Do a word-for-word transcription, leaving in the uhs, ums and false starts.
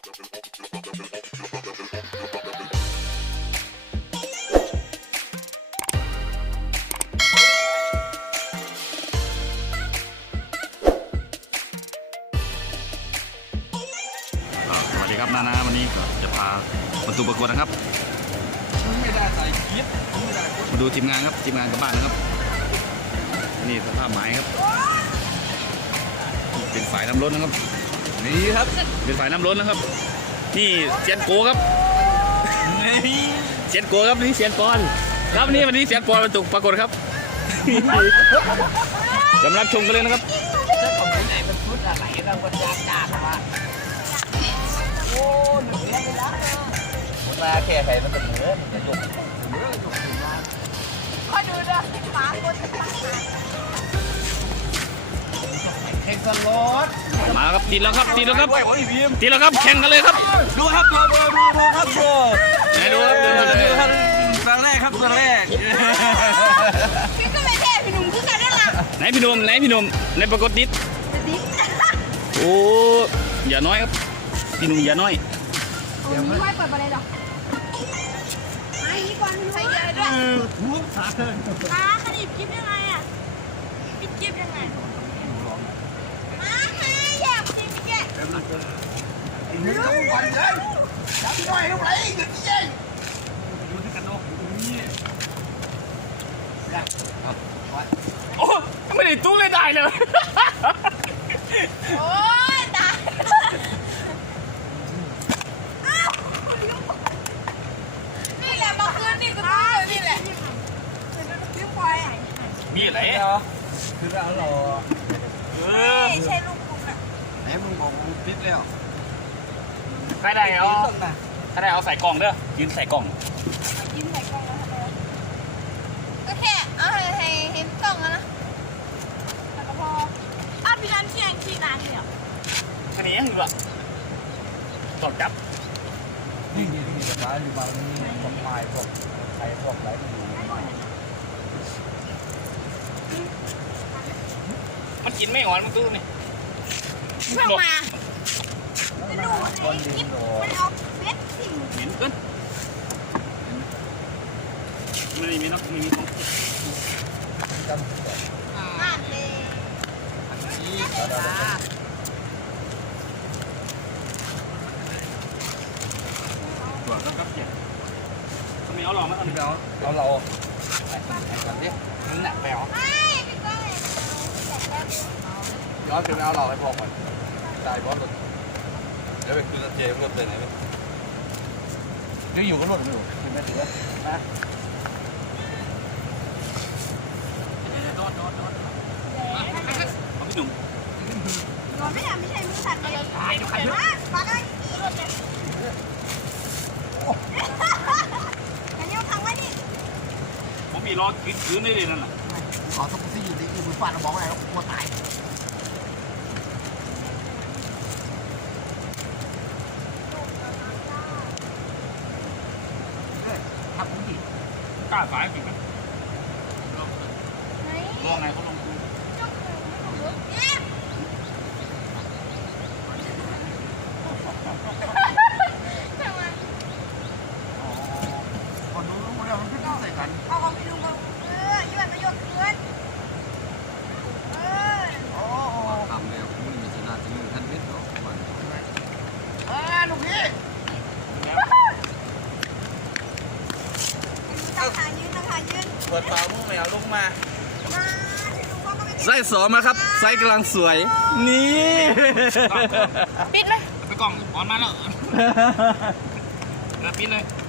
สวัสดีครับนานาวันนี้ก็จะพามาดูประกวดนะครับไม่ได้ใส่คิดมาดูทีมงานครับทีมงานกับบ้านนะครับนี่สภาพหมายครับเป็นฝ่ายน้ำล้นนะครับนี่ครับเป็นฝ่ายน้ำล้นนะครับนี่เซียนโกครับเซียนโกครับนี่เซียนปอนครับนี่วันนี้เซียนปอนมาถูกปรากฏครับกำลังชมกันเลยนะครับเจ้าของไหนมันพูดอะไรเราคนยากจ้าค่ะว่าโอ้หนึ่งเลี้ยงไปแล้วมันมาแค่ใครมันก็เหนือมันจะจุกเหนือจุกถึงมาข้อดูด้วยหมาคนเข่งสล็อตมาครับตีแล้วครับตีแล้วครับตีแล้วครับแข่งกันเลยครับดูครับดูดูดูดูครับดูไหนดูครับดูดูครับครั้งแรกครับครั้งแรกพี่ก็ไม่แท้พี่หนุ่มคือกันนั่นแหละไหนพี่หนุ่มไหนพี่หนุ่มในปรากฏดิษโอ้อย่าน้อยครับพี่หนุ่มอย่าน้อยโอ้ยไม่ไหวเปิดอะไรหรอกไอ้นี่ก่อนใส่เยอะด้วยอ่าขนิบกิ๊บยังไงอ่ะปิดกิ๊บยังไงมาให้แยกจริงแกไอ้เนื้อมันวันเลยจับหน่อยลูกไหลเงินจริงดูที่กันโนนี่โอ้ไม่ได้ตุ้งเลยได้เลยโอ้ยตายนี่แหละมาคืนนี่กูต้องเลยนี่แหละพี่ควายมีอะไรคือเราหล่อไม่ใช่ลูกคุณอ่ะไหนมึงบอกมึงติดแล้วใครได้เอาใครได้เอาใส่กล่องเด้อยืนใส่กล่องยืนใส่กล่องแล้วก็แค่เอาให้ให้เห็นกล่องนะแล้วก็พออ้าวพี่นันเชียงชีนานเดียวอันนี้ยังอยู่อ่ะตอดจับนี่นี่นี่สบายอยู่บางนี่พวกไม้พวกไทยพวกไรอยู่มันกินไม่อ่อนมันคือนี่เข้ามาจะดูไอ้กิ๊บมันออกเบ็ดสิ่งเหม็นเกินไม่มีนักไม่มีของอ่านเลยอันนี้ตัวก็กับเจ็บทำไมเอาหล่อมาตอนนี้เอาเอาเราไอ้ก่อนดิมึงหนักแปลวย้อนไปเอาเราให้พอก่อนตายบอสเดี๋ยวไปคืนเจมส์ก็เป็นไหนไหมยังอยู่กันหมดอยู่คือไม่ถือนะโดนโดนโดนเอาพี่หนุ่มนอนไม่ได้ไม่ใช่มือสั่นเลยตายดูใครมามาเลยอันนี้ทำไว้นี่ผมมีรอคืนคืนได้เลยนั่นแหละขอสักทีอยู่ในมือฟาดเราบอกอะไรเรากลัวตายทำผมดิกล้าสายจริงไหมลองไงเขาลองดูคนรู้รู้แล้วมันขึ้นใส่กันเอาของพี่ลุงก็เออยืดประโยชน์เกินเออโอ้ทำแล้วมึงมีชนะจะมึงทันเม็ดเนาะเออลูกพี่ต้องหายืนต้องหายืนเปิดเตามึงไม่เอาลูกมาไส้สอมาครับไส้กำลังสวยนี่ปิดเลยไปกล่องอ่อนมาแล้วปิดเลย